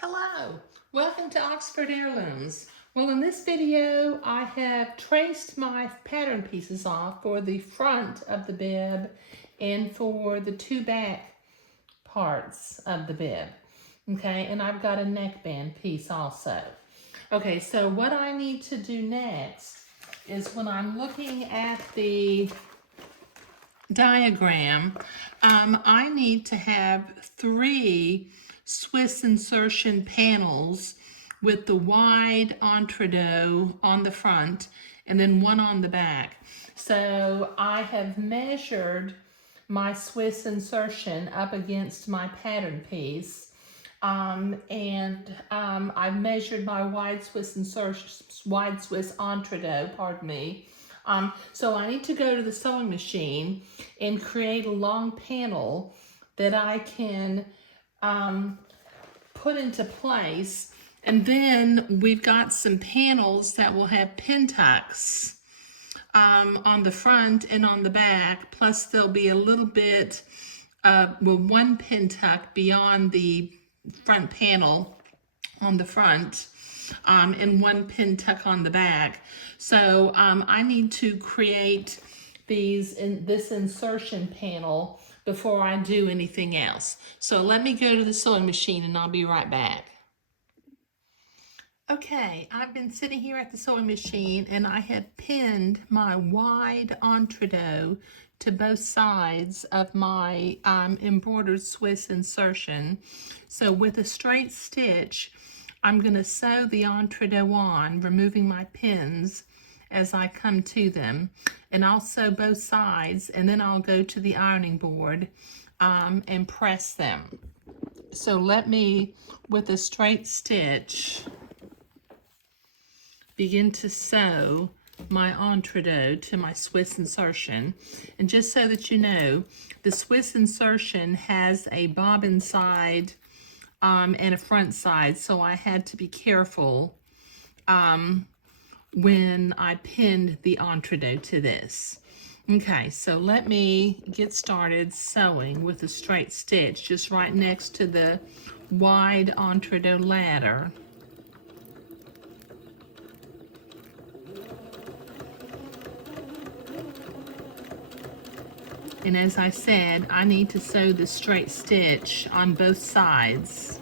Hello, welcome to Oxford Heirlooms. Well, in this video, I have traced my pattern pieces off for the front of the bib and for the two back parts of the bib. Okay, and I've got a neckband piece also. Okay, so what I need to do next is when I'm looking at the diagram, I need to have 3 Swiss insertion panels with the wide entredeaux on the front and then one on the back. So I have measured my Swiss insertion up against my pattern piece. I've measured my wide Swiss entredeaux, pardon me. So I need to go to the sewing machine and create a long panel that I can put into place. And then we've got some panels that will have pin tucks on the front and on the back. Plus there'll be a little bit, one pin tuck beyond the front panel on the front. And one pin tuck on the back. So I need to create this insertion panel before I do anything else. So let me go to the sewing machine and I'll be right back. Okay, I've been sitting here at the sewing machine and I have pinned my wide entredeaux to both sides of my embroidered Swiss insertion. So with a straight stitch, I'm going to sew the entredeaux on, removing my pins as I come to them. And I'll sew both sides, and then I'll go to the ironing board and press them. So let me, with a straight stitch, begin to sew my entredeaux to my Swiss insertion. And just so that you know, the Swiss insertion has a bobbin side and a front side, so I had to be careful when I pinned the entredeaux to this. Okay, so let me get started sewing with a straight stitch just right next to the wide entredeaux ladder. And as I said, I need to sew the straight stitch on both sides.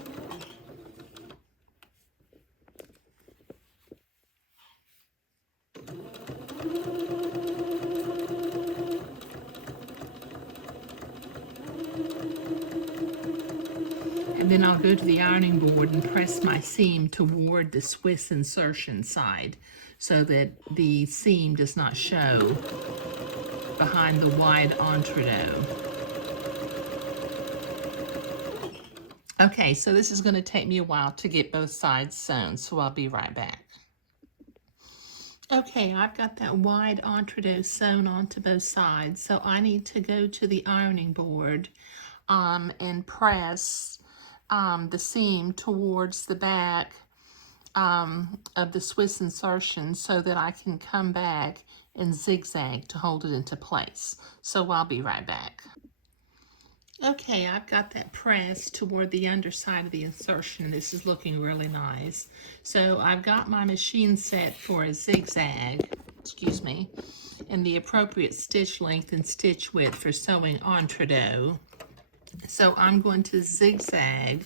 And then I'll go to the ironing board and press my seam toward the Swiss insertion side so that the seam does not show behind the wide entredeaux. Okay, so this is going to take me a while to get both sides sewn, so I'll be right back. Okay, I've got that wide entredeaux sewn onto both sides, so I need to go to the ironing board and press the seam towards the back of the Swiss insertion so that I can come back and zigzag to hold it into place. So I'll be right back. Okay, I've got that pressed toward the underside of the insertion. This is looking really nice. So I've got my machine set for a zigzag, and the appropriate stitch length and stitch width for sewing entredeaux. So I'm going to zigzag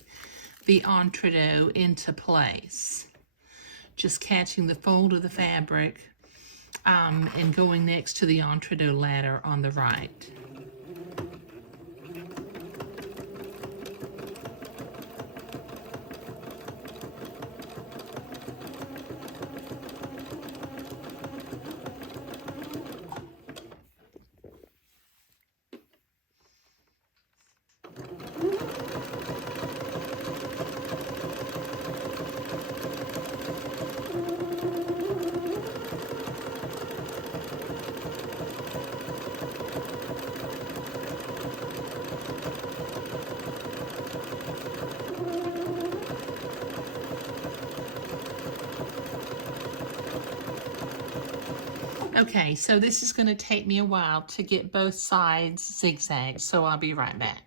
the entredeaux into place, just catching the fold of the fabric and going next to the entredeaux ladder on the right. Okay, so this is going to take me a while to get both sides zigzagged, so I'll be right back.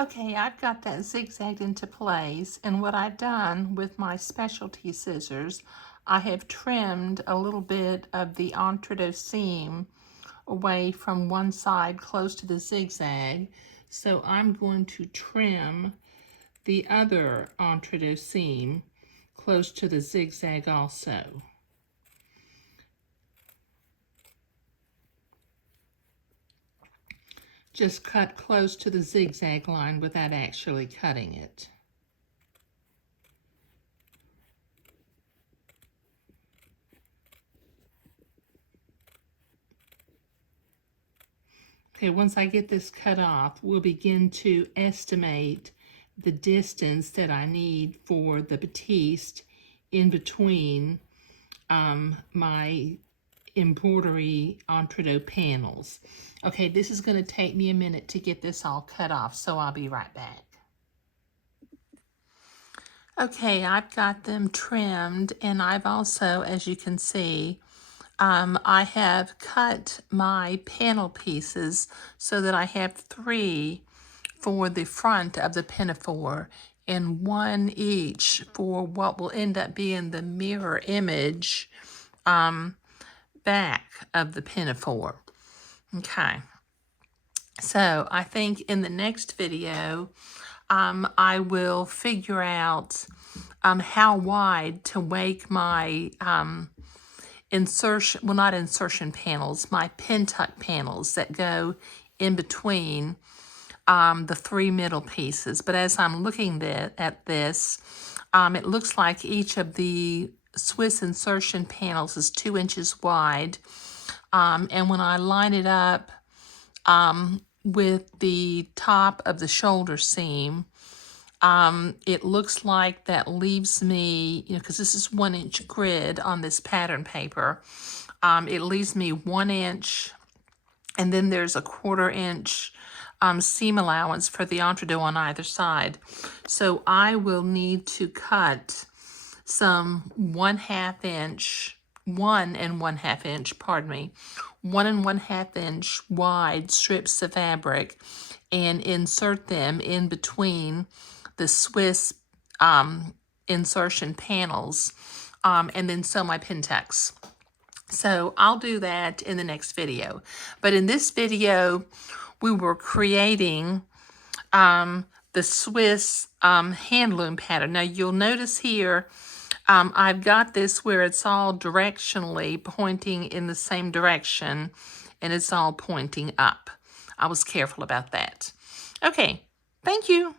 Okay, I've got that zigzagged into place, and what I've done with my specialty scissors, I have trimmed a little bit of the entree seam away from one side close to the zigzag. So I'm going to trim the other entree seam close to the zigzag also. Just cut close to the zigzag line without actually cutting it. Okay, once I get this cut off, we'll begin to estimate the distance that I need for the batiste in between my embroidery entree panels. Okay, this is going to take me a minute to get this all cut off, so I'll be right back. Okay, I've got them trimmed, and I've also, as you can see, I have cut my panel pieces so that I have 3 for the front of the Pinafore and 1 each for what will end up being the mirror image back of the Pinafore. Okay, so I think in the next video, I will figure out how wide to make my insertion, well, not insertion panels, my pin tuck panels that go in between the 3 middle pieces. But as I'm looking at this, it looks like each of the Swiss insertion panels is 2 inches wide. And when I line it up with the top of the shoulder seam, it looks like that leaves me, because this is 1 inch grid on this pattern paper, it leaves me 1 inch, and then there's a 1/4 inch seam allowance for the entree on either side. So I will need to cut some 1/2 inch, 1 1/2 inch, pardon me, 1 1/2 inch wide strips of fabric and insert them in between the Swiss insertion panels, and then sew my pin tucks. So I'll do that in the next video. But in this video, we were creating the Swiss handloom pattern. Now you'll notice here, I've got this where it's all directionally pointing in the same direction, and it's all pointing up. I was careful about that. Okay, thank you.